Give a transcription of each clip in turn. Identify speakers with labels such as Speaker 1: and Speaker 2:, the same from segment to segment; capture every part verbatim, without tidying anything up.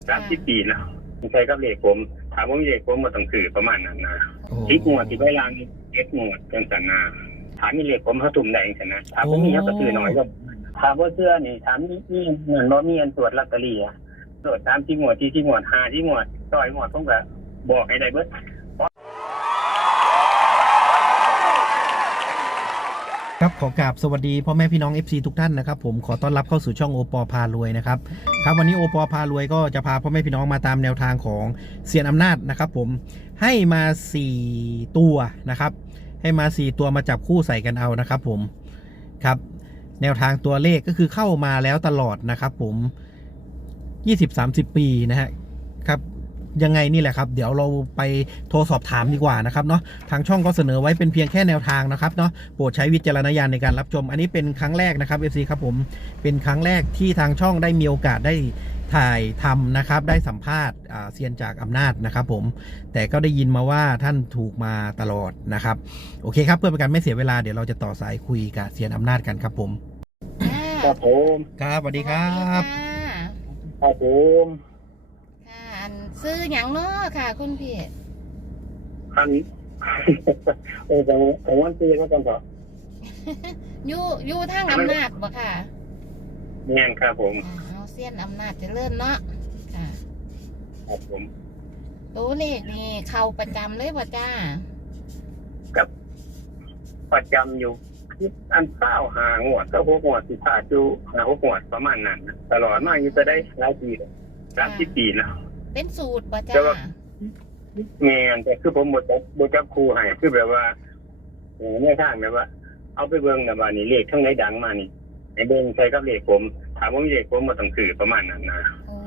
Speaker 1: สามสิบปีแล้วใช่กับเลขผมถามว่ามีเลขผมมาต้องถือประมาณนั้นนะทิกหมวดที่ใบลานเจ็ดหมวดเป็นสันนาถามมีเลขผมเขาตุ่มแดงสันนะถามว่ามีเขาก็ถือหน่อยก็ถามว่าเสื้อนี่ถามนี่นี่เหมือนว่ามีอันตรวจลอตเตอรี่อะตรวจตามที่หมวดที่ที่หมวดหาที่หมวดต่อยหมวดผมก็บอกให้ได้เบิด
Speaker 2: ครับขอกราบสวัสดีพ่อแม่พี่น้อง เอฟ ซี ทุกท่านนะครับผมขอต้อนรับเข้าสู่ช่องโอปอพารวยนะครับครับวันนี้โอปอพารวยก็จะพาพ่อแม่พี่น้องมาตามแนวทางของเซียนอำนาจนะครับผมให้มาสี่ตัวนะครับให้มาสี่ตัวมาจับคู่ใส่กันเอานะครับผมครับแนวทางตัวเลขก็คือเข้ามาแล้วตลอดนะครับผม ยี่สิบ สามสิบ ปีนะฮะครับยังไงนี่แหละครับเดี๋ยวเราไปโทรสอบถามดีกว่านะครับเนาะทางช่องก็เสนอไว้เป็นเพียงแค่แนวทางนะครับเนาะโปรดใช้วิจารณญาณในการรับชมอันนี้เป็นครั้งแรกนะครับ เอฟ ซี ครับผมเป็นครั้งแรกที่ทางช่องได้มีโอกาสได้ถ่ายทำนะครับได้สัมภาษณ์เซียนจากอำนาจนะครับผมแต่ก็ได้ยินมาว่าท่านถูกมาตลอดนะครับโอเคครับเพื่อเป็นการไม่เสียเวลาเดี๋ยวเราจะต่อสายคุยกับเซียนอำนาจกันครับผม
Speaker 1: ครับผม
Speaker 2: ครับสวัสดีครับ
Speaker 1: ครับผม
Speaker 3: ค่ะอันซื้อหยังเนาะค่ะคุณพี่
Speaker 1: อันโอ้แต่ผมวันซื้อก็ต้องขอ
Speaker 3: อยู่อยู่ทางอำนาจบ่ค่ะ
Speaker 1: แน่นครับผม
Speaker 3: เอาเสี้ยนอำนาจเจริญเนาะค่ะ
Speaker 1: ครับผม
Speaker 3: ตัวเลขนี่เข้าประจำเลยบ่จ้า
Speaker 1: กับประจำอยู่อันเก้าหางวดก็หกงวดสิผ่าจูหาหกงวดประมาณนั้นตลอดมาอยู่จะได้หลายปีสามสิบปีแล้ว
Speaker 3: เป็นสูตรบ่จ้า
Speaker 1: แม่นแต่คือผมบทบทจับครูให้คือแบบว่าเออแนวทางแบบว่าเอาไปเบิ่งแบบว่านี่เลขทั้งไหนดังมานี่ไอ้เบิ่งใส่กับเลขผมถามว่ามีเลขผมบ่ต้องถือประมาณนั้นนะ
Speaker 3: โอ้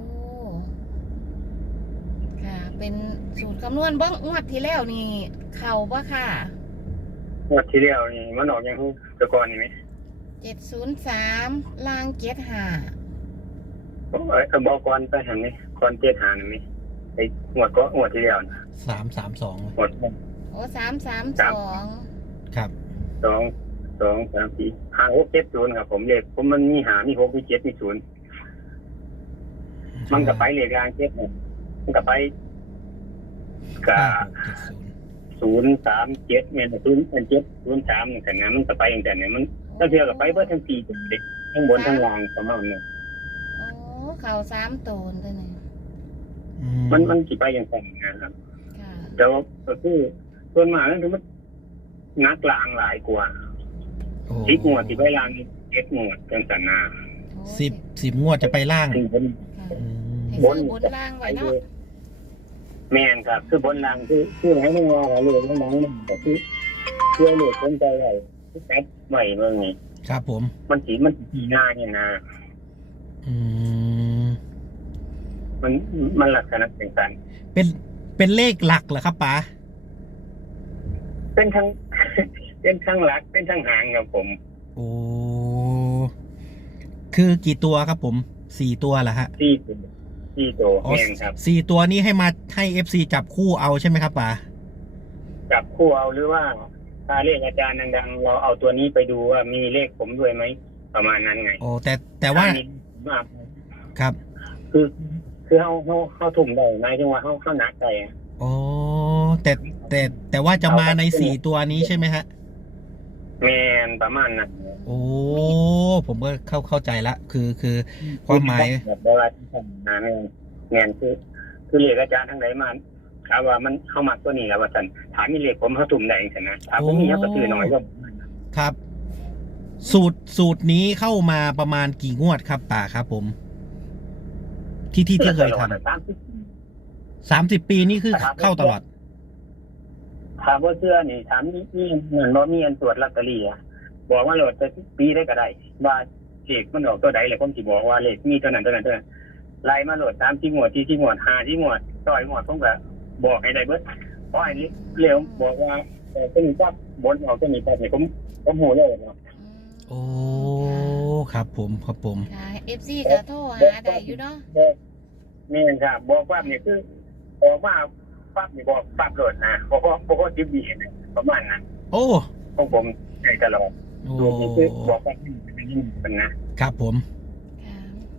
Speaker 3: ค่ะเป็นสูตรคำนวณบ่งวดที่แล้วนี่เข้าบ่ค่ะ
Speaker 1: งวดที่แล้วนี่มันออกยังฮู้แต่ก่อนนี่มั้ย
Speaker 3: เจ็ดศูนย์สามล่างเจ็ดห้า
Speaker 1: โอ้ยเอาบอกก่อนไปหั่นนี่ก่อนเจ็ดห้านี่มั้ยไอ้งวดก็งวดที่แล้วนะ
Speaker 2: สามสามสอง
Speaker 1: งวด
Speaker 3: โอ้สามสามสอง
Speaker 2: ครับ
Speaker 1: สองสองสามสี่ห้าหกเจ็ดศูนย์ครับผมเลขผมมันมีหามีหกมีเจ็ดมีศูนย์มันก็ไปเลขกลางเจ็ดมันก็ไปกับศูนย์สามเจ็ดเนี่ยศูนย์เจ็ดศูนย์สามเนี่ยแต่นั้นมันก็ไปอย่างแต่เนี่ยมันถ้าเทียบกับไปเพื่อทั้งสี่เด็กทั้งบนทั้งล่างประมาณนี้
Speaker 3: โอ้เข่าสามตัวเลยเนี่ย
Speaker 1: มันมันกี่ไปอย่างแต่นะครับแต่ว่าก็คือส่วนมากนั่นคือมันนักลางหลายกว่าสิบงวดที่ไปล่างเจ็ดงวดเป็นสันนา
Speaker 2: สิบสิบงวดจะไปล่าง
Speaker 3: บนบนล่างไว้เนาะ
Speaker 1: แม่นครับคือบนล่างคือคือให้มันงอเลยมันมองมันแต่คือเพื่อเหลือคนใจใหญ่ที่ตัดใหม่เมืองนี้
Speaker 2: ครับผม
Speaker 1: มันสีมันสีหน้าเนี่ยนะ
Speaker 2: อืม
Speaker 1: มันมันหลักษณะเป็นการ
Speaker 2: เป็นเป็นเลขหลักเหรอครับป๋า
Speaker 1: เป็นทั้งเป็นทั้งหลักเป็นทั้งหางครับผม
Speaker 2: โอ้คือกี่ตัวครับผมสี่ตัวเหรอฮะ
Speaker 1: สี่สี่ตัวเองครับ
Speaker 2: สี่ตัวนี้ให้มาให้เอฟซีจับคู่เอาใช่ไหมครับป๋า
Speaker 1: จับคู่เอาหรือว่าถ้าเลขอาจารย์ดังๆเราเอาตัวนี้ไปดูว่ามีเลขผมด้วยไหมประมาณนั้นไง
Speaker 2: โอ้แต่แต่ว่าครับ
Speaker 1: คือคือเขาเขาเขาถุ่มได้ไหมจังว่าเขาเขาหนักใจ
Speaker 2: อ๋อแต่แต่แต่ว่าจะมาในสี่ตัวนี้ใช่ไหมฮะ
Speaker 1: แมนประมาณนั้น
Speaker 2: โอ้ผมก็เข้าเข้าใจละคือคือความหมาย
Speaker 1: แบบเวลาที่ทำงานแมนคือคือเลขอาจารย์ทั้งไหนมาถามว่ามันเข้ามาตัวนี้แล้วว่าสันถามมีเลขผมเขาถุ่มได้เองนะถามผมมีเขาก็ถือหน่อยก็
Speaker 2: ครับสูตรสูตรนี้เข้ามาประมาณกี่งวดครับป่าครับผมที่ที่ที่เคยทำสามสิบปีนี่คือเข้าตลอด
Speaker 1: ถามว่าเสื้อนี่ถามนี่นี่เหมือนว่ามีอันตรวจลอตเตอรี่อ่ะบอกว่าโหลดจะปีได้ก็ได้ว่าเลขมันออกตัวใดเลยผมสิบอกว่าเลขมีตัวนั้นตัวนั้นตัวนั้นไล่มาโหลดตามที่หมวดที่ที่หมวดหาที่หมวดต่อยหมวดผมก็บอกให้ได้เบิดเพราะอันนี้เร็วบอกว่าแต่ก็มีจับบนออกก็มีจับเนี่ยผมผมหูเลยเนาะ
Speaker 2: โอ้ครับผมครับผม
Speaker 3: ค่ะเอฟซีก็โทรหาได้อยู่เนาะ
Speaker 1: นี่ครับบอกว่าเนี่ยคือออกมาปั๊บนี่บอกปั๊บโหลดนะเพราะเพราะเพราะจิ๊บดีเนี่ยประมาณนั้น
Speaker 2: โอ้
Speaker 1: ของผมใช้ตลอดตัวนี้คือบอกว่าเป็นนี่เป็นนะครับ
Speaker 2: ผม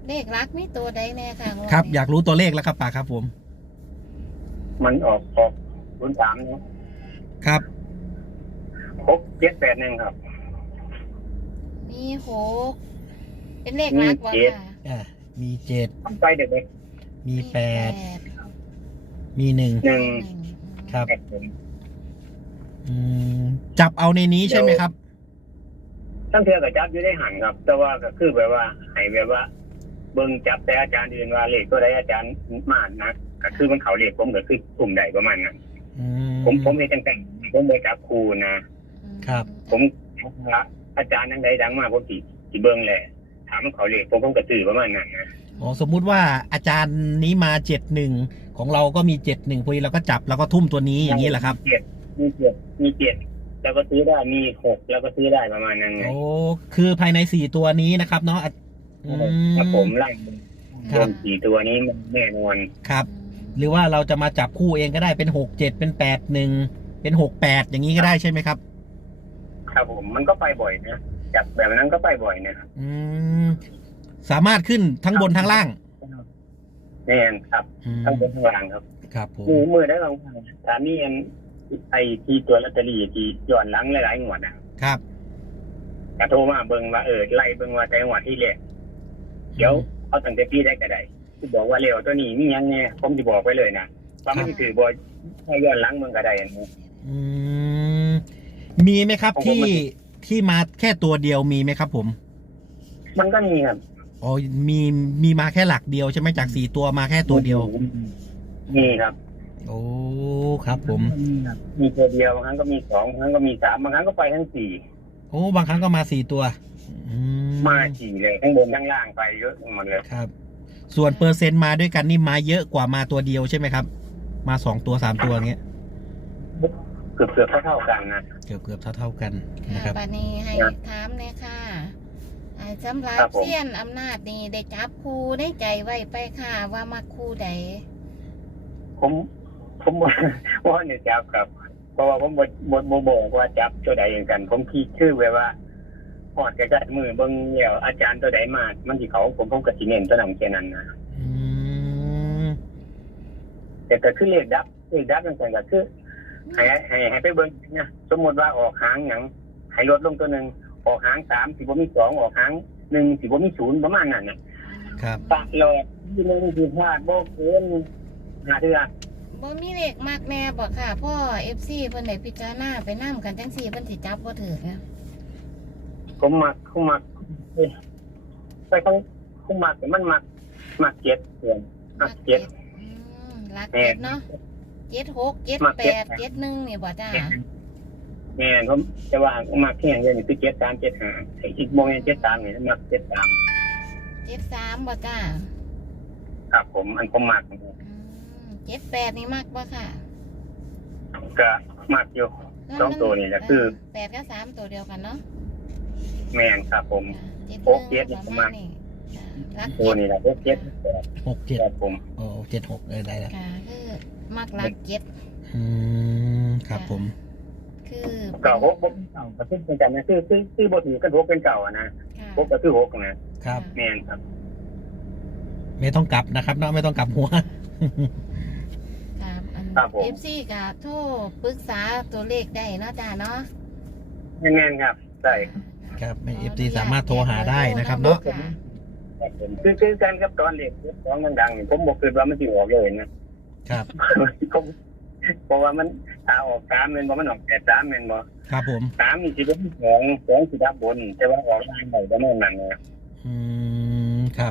Speaker 3: เลขลักมีตัวใดแน่ค่ะงวด
Speaker 2: ครับ
Speaker 3: นี้
Speaker 2: อยากรู้ตัวเลขแล้วครับป่าครับผม
Speaker 1: มันออกออกศูนย์สามเนาะ
Speaker 2: ครับ
Speaker 1: หกเจ็ดแปดหนึ่งครับ
Speaker 3: มีหกเป็นเลขลักวะ
Speaker 1: มีเจ็ด
Speaker 3: ค่ะ
Speaker 2: อ่ามีเจ็ด
Speaker 1: ไปเด็กเลย
Speaker 2: มีแปดมีหนึ่ง
Speaker 1: หนึ่ง
Speaker 2: ครับ
Speaker 1: แปดผม
Speaker 2: อืมจับเอาในนี้ใช่ไหมครับ
Speaker 1: ตั้งเทือกับจับอยู่ได้หันครับ แต่ว่าก็คือแบบว่าให้แบบว่า เบิ่งจับแต่อาจารย์อื่นว่าเลขตัวใดอาจารย์มานะก็คือมันเขาเลขผมก็คือกลุ่มใดประมาณนั้น
Speaker 2: อื
Speaker 1: ผมผมเองแต่งๆผมเลยจับครูนะ
Speaker 2: ครับ
Speaker 1: ผมว่าอาจารย์ทั้งใดดังมากผมสิสิเบิ่งแหละถามมันเขาเลขผมผมก็ตื่นประมาณนั้นนะ
Speaker 2: อ๋อสมมุติว่าอาจารย์นี้มาเจ็ดหนึ่งของเราก็มีเจ็ดหนึ่งพอดีเราก็จับแล้วก็ทุ่มตัวนี้อย่างนี้แหละครับ
Speaker 1: เจ็ดมีเจ็ดมีเจ็ดแล้วก็ซื้อได้มีหกแล้วก็ซื้อได้ประมาณนั้นไง
Speaker 2: โอ้คือภายในสี่ตัวนี้นะครับเนาะอ่ะอื
Speaker 1: ครับผมไล่
Speaker 2: ครั
Speaker 1: ร
Speaker 2: บ
Speaker 1: วมสี่ตัวนี้มันแน่นอน
Speaker 2: ครับ หรือว่าเราจะมาจับคู่เองก็ได้เป็นหกเจ็ดเป็นแปดหนึ่งเป็นหกแปดอย่างนี้ก็ได้ใช่ไหมครับ
Speaker 1: ครับผมมันก็ไปบ่อยนะจับแบบนั้นก็ไปบ่อยนะ
Speaker 2: อืมสามารถขึ้นทั้งบนทั้งล่าง
Speaker 1: แน่นครับ
Speaker 2: อืม
Speaker 1: ทั้งบนทั้งล่างครับ
Speaker 2: ครับผม
Speaker 1: มือมือได้ลองถามนี่อันไอที่ตัวลอตเตอรี่ที่ย้อนหลังหลายๆงวดนะครับ ก็โทรมาเบิ่งว่าเออไล่เบิ่งว่าแต่งวดที่แรกเดี๋ยวเอาตั้งแต่ปีได้ก็ได้ที่บอกว่าเร็วตัวนี้มีหยังไงผมจะบอกไว้เลยนะว่ามันถือบ่ให้ย้อนหลังเบิ่งก็ได้อันนี้
Speaker 2: อืมมีไหมครับ
Speaker 1: ผม
Speaker 2: ที่
Speaker 1: ผม
Speaker 2: ที่มาแค่ตัวเดียวมีไหมครับผม
Speaker 1: มันก็มีครับ
Speaker 2: อ๋อมีมีมาแค่หลักเดียวใช่ไหมจากสี่ตัวมาแค่ตัวเดียว
Speaker 1: มีครับ
Speaker 2: โอ้ครับผม
Speaker 1: มีตัวเดียวบางครั้งก็มีสองบางครั้งก็มีสามบางครั้งก็ไปทั้งสี่
Speaker 2: โอ้บางครั้งก็มาสี่ตัวอื
Speaker 1: มาสี่เลยทั้งบนทั้งล่างไปเยอะหมดเลย
Speaker 2: ครับ ส่วนเปอร์เซ็นต์มาด้วยกันนี่มาเยอะกว่ามาตัวเดียวใช่ไหมครับ มาสองตัวสามตัวอย่างเงี้ย
Speaker 1: เกือบเกือบเท่าๆกันนะ
Speaker 2: เกือบเกือบเท่าเท่าๆกันนะค
Speaker 3: ค่ะ
Speaker 2: รับ
Speaker 3: บัดนี้ให้ถามเลยค่ะอ่าสำหรับ
Speaker 1: ครับผม
Speaker 3: เสี้ยนอำนาจนี่ได้จับครูได้ใจไว้ไปค่ะว่ามาครูใด
Speaker 1: ผมผมว่าว่าเนี่ยจับครับ เพราะว่าผมบดบดบอกว่าจับตัวใดอย่างกัน ผมคิดชื่อไว้ว่าพอดกระจายมือเบิ่งเดี่ยวอาจารย์ตัวใดมามันที่เขาผมผมกับสีเน้นตัวนั้นแค่นั้นนะ
Speaker 2: อืม
Speaker 1: แต่ก็คือเลขดับเลขดับอย่างกันก็คือให้ให้ให้ไปเบิ่งนะสมมติว่าออกหางหยังให้ลดลงตัวหนึ่งออกหางสามสิบมีสองออกหางหนึ่งสิบมีศูนย์ประมาณนั้นนะครับ ปากหลอดที่หนึ่งสิบพลาดโบกเกินหาเถื่อ
Speaker 3: บ่มีเลขมากแน่บ่ค่ะพ่อ เอฟ ซี เพิ่นได้พิจารณาไปนำกันจังซี่เพิ่นสิจับบ่ถูกนะ
Speaker 1: ผมมักผมมักเอ้ยไปต้องผมมักแต่มันมักมักเจ็ดเดือนมักเจ็ด
Speaker 3: อืมรักเจ็ดเนาะเจ็ดหกเจ็ด
Speaker 1: มัก
Speaker 3: แป
Speaker 1: เจ็ด
Speaker 3: ดเจ็ดหนึ่งนี่บ่จ้า
Speaker 1: แม่นผมจะว่าผมมักเที่ยงเดือนนี่คือเจ็ดสามเจ็ดห้าไอ้อีกโมงเจ็ดสามนี่มักเจ็ดสาม
Speaker 3: เจ็ดสามบ่จ้า
Speaker 1: ครับผมอันผมมัก
Speaker 3: อืมเจ็ดแปดนี่มากบ่ค่ะ
Speaker 1: ก็มักอยู่ สองตัวนี่แหละคือ
Speaker 3: แปดกับสามตัวเดียวกันเนาะ
Speaker 1: แม่นครับผม
Speaker 3: เจ็ด
Speaker 1: โอ๊ะเจ็ด
Speaker 3: ประ
Speaker 1: ประ
Speaker 3: มา
Speaker 1: มา
Speaker 3: ณ
Speaker 1: ณ
Speaker 3: นี้รัก
Speaker 1: ตัว
Speaker 3: เจ็ด
Speaker 1: นี่แหละเจ็ดเจ็ดแปด
Speaker 2: หกเจ็ด
Speaker 1: ครับผม
Speaker 2: โอ้เจ็ดหกเออได้แล้ว
Speaker 3: ค่ะคือมักรักเจ็ด
Speaker 2: อืมครับผม
Speaker 3: คือ
Speaker 1: เก่าหกผมเก่าก็คือเป็นกันนะคือคือคือบทนี้ก็หกเป็นเก่าอะนะ
Speaker 3: ค่ะ
Speaker 1: หกก็คือหกนะครับ แม่นครับ
Speaker 2: ไม่ต้องกลับนะครับเนาะไม่ต้องกลับหัว
Speaker 3: ครับอัน
Speaker 1: ครับผม
Speaker 3: เอฟซีก็โทรปรึกษาตัวเลขได้เนาะจ้าเนาะ
Speaker 1: แม่นครับใช่
Speaker 2: ครับเอฟซีสามารถโทรหาได้นะครับเนาะ
Speaker 3: ค่ะ
Speaker 1: ครับผมคือคือกันกับตอนเล็กตอนดังๆนี่ผมบอกคือว่ามันสิออกเลยนะครับ ผมเพราะว่ามันถ้าออกสามเมนบ่มันออกแปดสามเมนบ่
Speaker 2: ครับผม
Speaker 1: สามนี่สิเป็นสองสองสิดับบน แต่ว่าออกล่างได้ประมาณนั้นนะ
Speaker 2: อืมครับ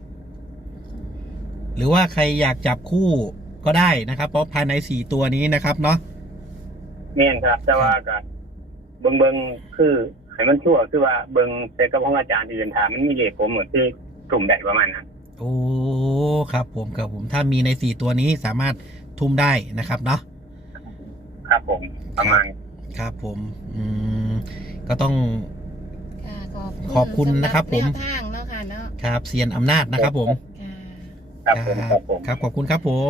Speaker 2: หรือว่าใครอยากจับคู่ก็ได้นะครับ เพราะภายในสี่ตัวนี้นะครับเนาะ
Speaker 1: แม่นครับ แต่ว่าก็เบิ่งเบิ่งคือให้มันชั่วคือว่าเบิ่งแต่กับของอาจารย์อื่นถามมันมีเลขผมเหมือนคือกลุ่มใดประมาณนั้น
Speaker 2: โอ้ครับผมครับผมถ้ามีในสี่ตัวนี้สามารถทุ่มได้นะครับเนาะ
Speaker 1: ครับผมประมาณ
Speaker 2: ครับผม อืมก็ต้อง
Speaker 3: ค่ะขอบ
Speaker 2: ขอบคุณนะครับผม
Speaker 3: สำหแนวทางเนาะค่ะเนาะ
Speaker 2: ครับเซียนอำนาจนะครับผม
Speaker 3: ค่ะ
Speaker 1: ครับผมครับผม
Speaker 2: ครับขอบคุณครับผม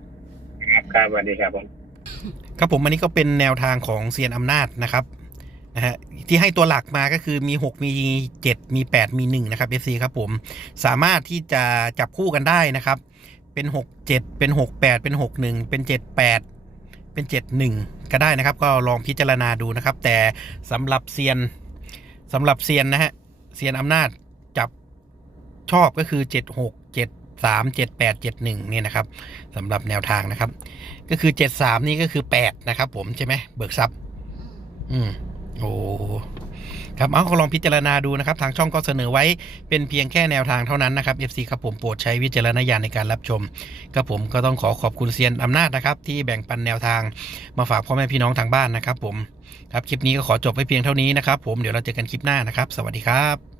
Speaker 1: ครับครับสวัสดีครับผม
Speaker 2: ครับผมอันนี้ก็เป็นแนวทางของเซียนอำนาจนะครับนะฮะที่ให้ตัวหลักมาก็คือมีหกมีเจ็ดมีแปดมีหนึ่งนะครับ เอฟ ซี ครับผมสามารถที่จะจับคู่กันได้นะครับเป็นหกเจ็ดเป็นหกแปดเป็นหกหนึ่งเป็นเจ็ดแปดเป็นเจ็ดหนึ่งก็ได้นะครับก็ลองพิจารณาดูนะครับแต่สำหรับเซียนสำหรับเซียนนะฮะเซียนอำนาจจับชอบก็คือเจ็ดหกเจ็ดสามเจ็ดแปดเจ็ดหนึ่งเนี่ยนะครับสำหรับแนวทางนะครับก็คือเจ็ดสามนี่ก็คือแปดนะครับผมใช่ไหมเบิกทรัพย์อืมโอ้ครับเอาก็ลองพิจารณาดูนะครับทางช่องก็เสนอไว้เป็นเพียงแค่แนวทางเท่านั้นนะครับ เอฟ ซี ครับผมโปรดใช้วิจารณญาณในการรับชมครับผมก็ต้องขอขอบคุณเซียนอำนาจนะครับที่แบ่งปันแนวทางมาฝากพ่อแม่พี่น้องทางบ้านนะครับผมครับคลิปนี้ก็ขอจบไว้เพียงเท่านี้นะครับผมเดี๋ยวเราเจอกันคลิปหน้านะครับสวัสดีครับ